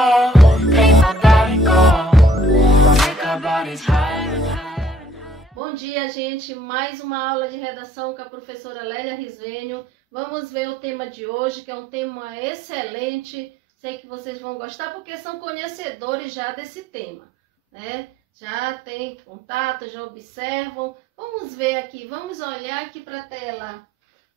go, make my body go, make our bodies higher and higher and higher. Bom dia, gente. Mais uma aula de redação com a professora Lélia Risvenho. Vamos ver o tema de hoje, que é um tema excelente. Sei que vocês vão gostar porque são conhecedores já desse tema, né? Já tem contato, já observam. Vamos ver aqui, vamos olhar aqui para a tela.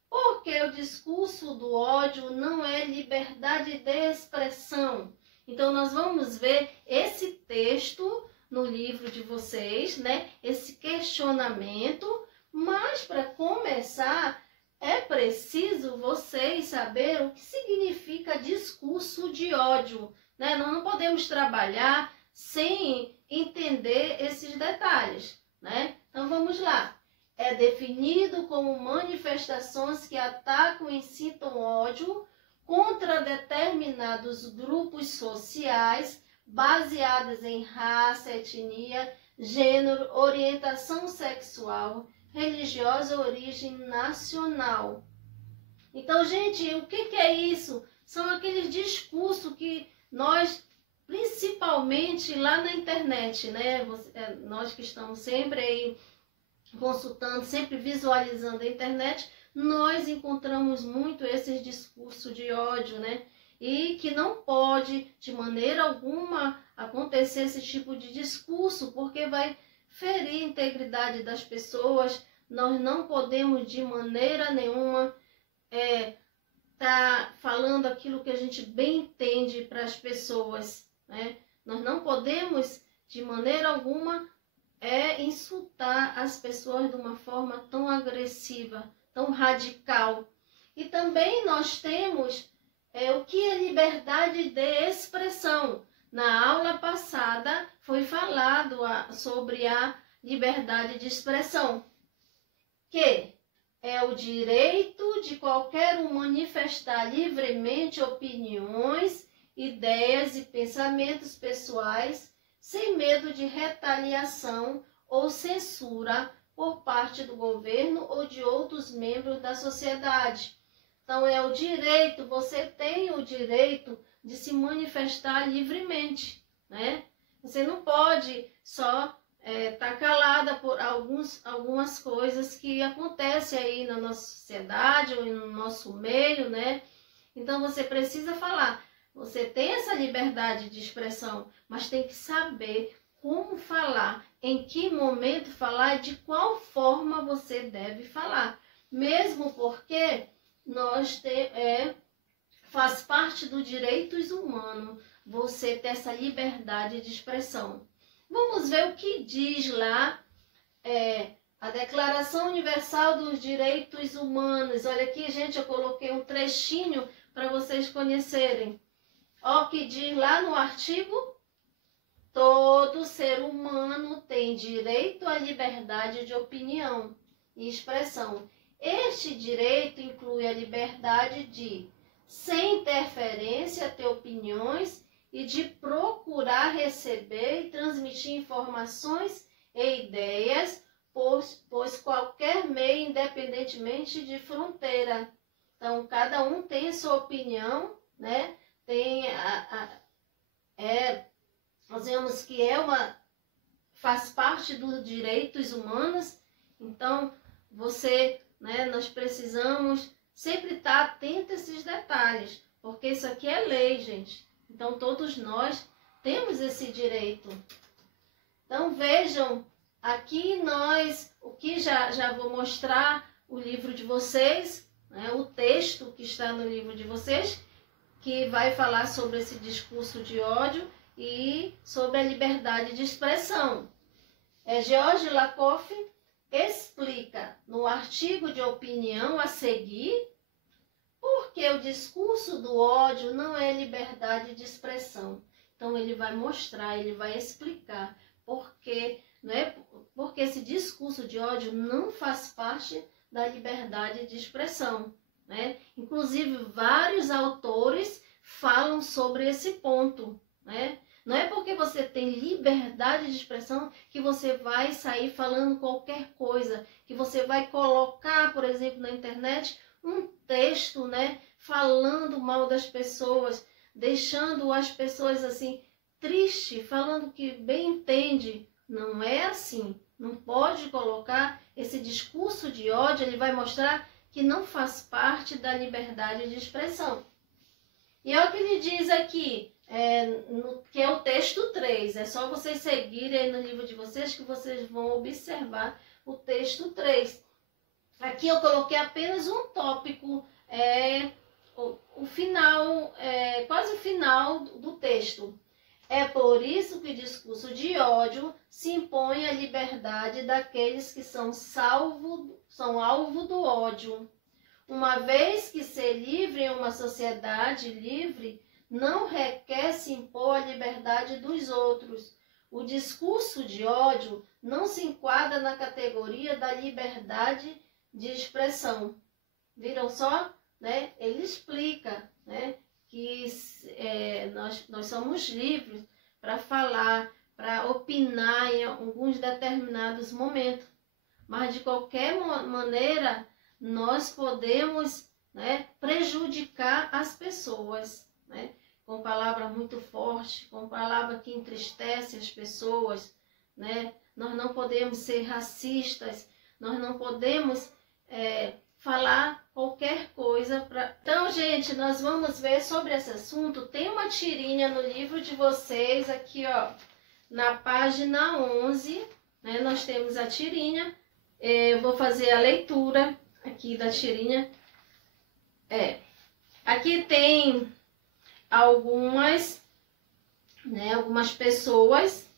Porque o discurso do ódio não é liberdade de expressão. Então, nós vamos ver esse texto no livro de vocês, né? Esse questionamento. Mas, para começar, é preciso vocês saber o que significa discurso de ódio, né? Nós não podemos trabalhar sem entender esses detalhes, né? Então, vamos lá. É definido como manifestações que atacam e incitam ódio contra determinados grupos sociais baseadas em raça, etnia, gênero, orientação sexual, religiosa, origem nacional. Então, gente, o que é isso? São aqueles discursos que nós, principalmente lá na internet, né? Nós que estamos sempre aí consultando, sempre visualizando a internet, nós encontramos muito esses discursos de ódio, né? E que não pode, de maneira alguma, acontecer esse tipo de discurso, porque vai ferir a integridade das pessoas. Nós não podemos, de maneira nenhuma, tá falando aquilo que a gente bem entende para as pessoas, né? Nós não podemos, de maneira alguma, insultar as pessoas de uma forma tão agressiva, tão radical. E também nós temos o que é liberdade de expressão. Na aula passada foi falado sobre a liberdade de expressão, que é o direito de qualquer um manifestar livremente opiniões, ideias e pensamentos pessoais, sem medo de retaliação ou censura por parte do governo ou de outros membros da sociedade. Então, é o direito, você tem o direito de se manifestar livremente, né? Você não pode só estar calada por algumas coisas que acontecem aí na nossa sociedade ou no nosso meio, né? Então, você precisa falar. Você tem essa liberdade de expressão, mas tem que saber como falar, em que momento falar, de qual forma você deve falar. Mesmo porque faz parte dos direitos humanos você ter essa liberdade de expressão. Vamos ver o que diz lá a Declaração Universal dos Direitos Humanos. Olha aqui, gente, eu coloquei um trechinho para vocês conhecerem. Olha o que diz lá no artigo: todo ser humano tem direito à liberdade de opinião e expressão. Este direito inclui a liberdade de, sem interferência, ter opiniões e de procurar receber e transmitir informações e ideias, pois qualquer meio, independentemente de fronteira. Então, cada um tem a sua opinião, né? Nós vemos que faz parte dos direitos humanos. Então, nós precisamos sempre estar atento a esses detalhes, porque isso aqui é lei, gente. Então, todos nós temos esse direito. Então, vejam, aqui o que já vou mostrar o livro de vocês, né, o texto que está no livro de vocês, que vai falar sobre esse discurso de ódio e sobre a liberdade de expressão. George Lakoff explica no artigo de opinião a seguir porque o discurso do ódio não é liberdade de expressão. Então, ele vai mostrar, ele vai explicar porque esse discurso de ódio não faz parte da liberdade de expressão, né? Inclusive, vários autores falam sobre esse ponto, né? Não é porque você tem liberdade de expressão que você vai sair falando qualquer coisa, que você vai colocar, por exemplo, na internet um texto, né, falando mal das pessoas. deixando as pessoas assim tristes, falando que bem entende. Não é assim. Não pode colocar esse discurso de ódio, ele vai mostrar que não faz parte da liberdade de expressão. E é o que ele diz aqui, que é o texto 3. É só vocês seguirem aí no livro de vocês que vocês vão observar o texto 3. Aqui eu coloquei apenas um tópico, o final, quase o final do texto. É por isso que o discurso de ódio se impõe à liberdade daqueles que são alvo do ódio. Uma vez que ser livre em uma sociedade livre não requer se impor à liberdade dos outros. O discurso de ódio não se enquadra na categoria da liberdade de expressão. Viram só? Né? Ele explica, né, que nós somos livres para falar, para opinar em alguns determinados momentos. Mas, de qualquer maneira, nós podemos, né, prejudicar as pessoas, né, com palavra muito forte, com palavra que entristece as pessoas, né? Nós não podemos ser racistas, nós não podemos falar qualquer coisa. Então, gente, nós vamos ver sobre esse assunto. Tem uma tirinha no livro de vocês, aqui, ó, na página 11, né, nós temos a tirinha. Eu vou fazer a leitura aqui da tirinha. Aqui tem algumas pessoas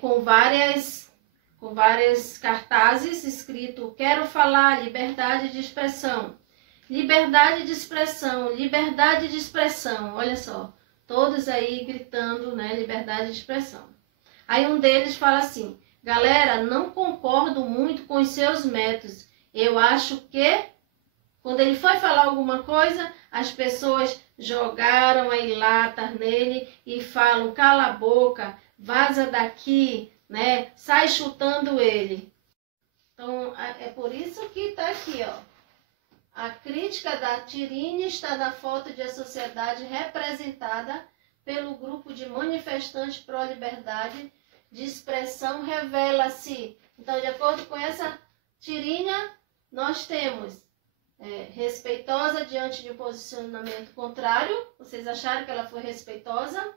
com várias cartazes escrito: quero falar, liberdade de expressão, liberdade de expressão, liberdade de expressão. Olha só, todos aí gritando, né, liberdade de expressão. Aí um deles fala assim: galera, não concordo muito com os seus métodos. Eu acho que, quando ele foi falar alguma coisa, as pessoas jogaram aí lata nele e falam: cala a boca, vaza daqui, né? Sai chutando ele. Então, é por isso que está aqui, ó. A crítica da tirinha está na foto de a sociedade representada pelo grupo de manifestantes pró-liberdade de expressão revela-se. Então, de acordo com essa tirinha, nós temos respeitosa diante de um posicionamento contrário. Vocês acharam que ela foi respeitosa?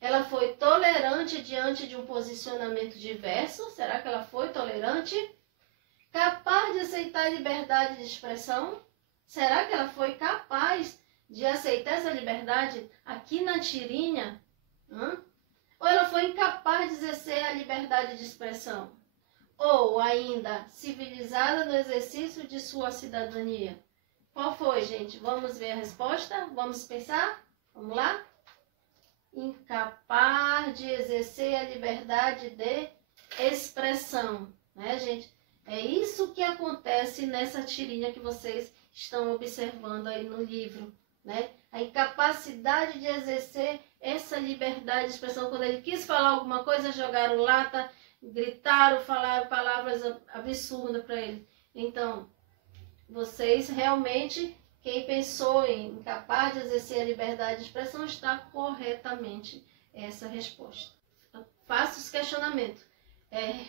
Ela foi tolerante diante de um posicionamento diverso. Será que ela foi tolerante? Capaz de aceitar a liberdade de expressão? Será que ela foi capaz de aceitar essa liberdade aqui na tirinha? Ou ela foi incapaz de exercer a liberdade de expressão? Ou ainda, civilizada no exercício de sua cidadania? Qual foi, gente? Vamos ver a resposta? Vamos pensar? Vamos lá? Incapaz de exercer a liberdade de expressão, né, gente? É isso que acontece nessa tirinha que vocês estão observando aí no livro, né? A incapacidade de exercer essa liberdade de expressão. Quando ele quis falar alguma coisa, jogaram lata, gritaram, falaram palavras absurdas para ele. Então, vocês realmente, quem pensou em incapaz de exercer a liberdade de expressão, está corretamente essa resposta. Então, faça os questionamentos.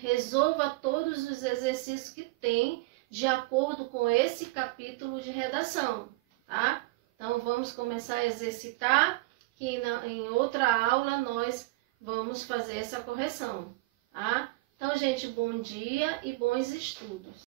Resolva todos os exercícios que tem de acordo com esse capítulo de redação, tá? Então, vamos começar a exercitar, que em outra aula nós vamos fazer essa correção, tá? Então, gente, bom dia e bons estudos.